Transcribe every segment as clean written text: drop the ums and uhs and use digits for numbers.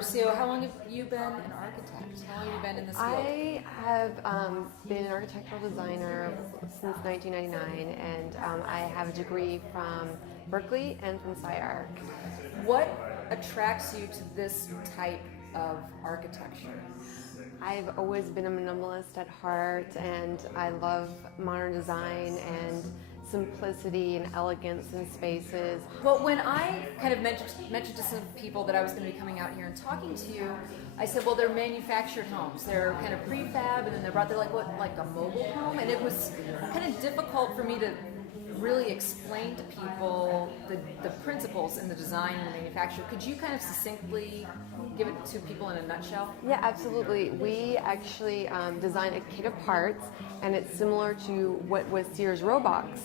Rocio, how long have you been an architect? How long have you been in this field? I have been an architectural designer since 1999, and I have a degree from Berkeley and from SciArc. What attracts you to this type of architecture? I've always been a minimalist at heart, and I love modern design and simplicity and elegance in spaces. Well, when I kind of mentioned to some people that I was going to be coming out here and talking to you, I said, well, they're manufactured homes. They're kind of prefab, and then they're like a mobile home, and it was kind of difficult for me to really explain to people the principles in the design and the manufacture. Could you kind of succinctly give it to people in a nutshell? Yeah, absolutely. We actually design a kit of parts, and it's similar to what was Sears Roebuck's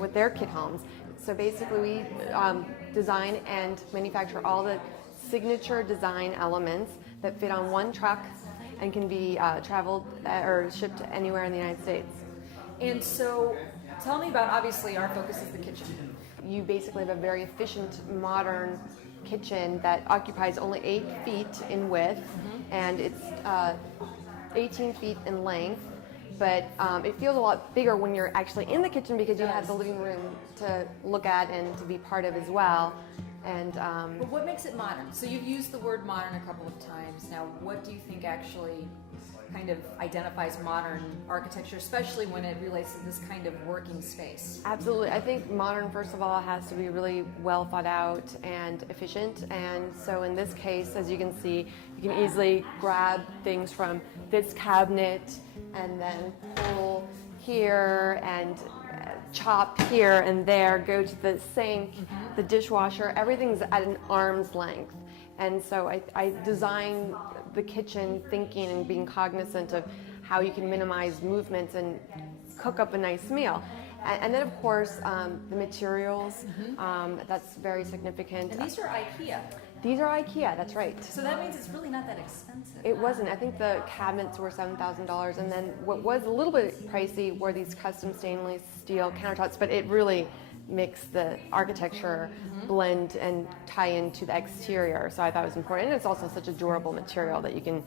with their kit homes. So basically we design and manufacture all the signature design elements that fit on one truck and can be traveled or shipped anywhere in the United States. And so tell me about, obviously our focus is the kitchen. You basically have a very efficient modern kitchen that occupies only 8 feet in width, and it's 18 feet in length, but it feels a lot bigger when you're actually in the kitchen because you have the living room to look at and to be part of as well. And but what makes it modern? So you've used the word modern a couple of times. Now, what do you think actually kind of identifies modern architecture, especially when it relates to this kind of working space? Absolutely. I think modern, first of all, has to be really well thought out and efficient. And so in this case, as you can see, you can easily grab things from this cabinet and then pull here and chop here and there, go to the sink, the dishwasher, everything's at an arm's length. And so I design the kitchen thinking and being cognizant of how you can minimize movements and cook up a nice meal. And then, of course, the materials, that's very significant. And these are IKEA. These are IKEA, that's right. So that means it's really not that expensive. It wasn't. I think the cabinets were $7,000, and then what was a little bit pricey were these custom stainless steel countertops, but it really makes the architecture blend and tie into the exterior, so I thought it was important. And it's also such a durable material that you can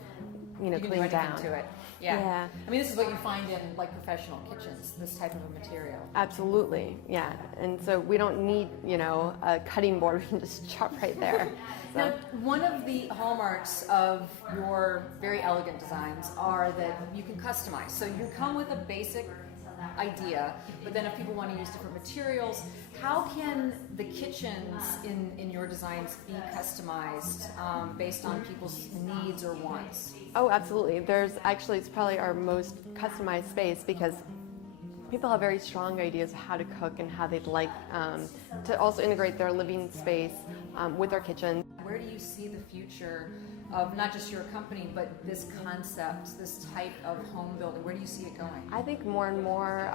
clean do down. To it. Yeah. I mean, this is what you find in like professional kitchens, this type of a material. Absolutely, yeah. And so we don't need, a cutting board. We can just chop right there. So. Now, one of the hallmarks of your very elegant designs are that you can customize. So you come with a basic idea, but then if people want to use different materials, how can the kitchens in your designs be customized based on people's needs or wants? Oh, absolutely. It's probably our most customized space because people have very strong ideas of how to cook and how they'd like to also integrate their living space with their kitchen. Where do you see the future of not just your company, but this concept, this type of home building? Where do you see it going? I think more and more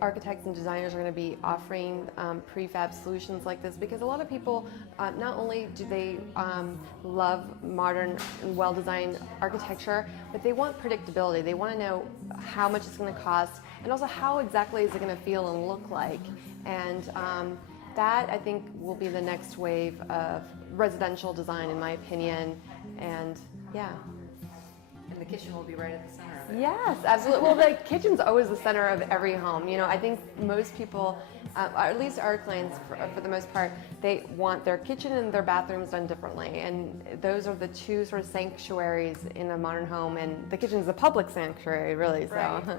architects and designers are going to be offering prefab solutions like this because a lot of people, not only do they love modern and well-designed architecture, but they want predictability. They want to know how much it's going to cost and also how exactly is it going to feel and look like. And that, I think, will be the next wave of residential design, in my opinion, and yeah. And the kitchen will be right at the center of it. Yes, absolutely. Well, the kitchen's always the center of every home. I think most people, or at least our clients, for the most part, they want their kitchen and their bathrooms done differently, and those are the two sort of sanctuaries in a modern home, and the kitchen is a public sanctuary, really. So. Right.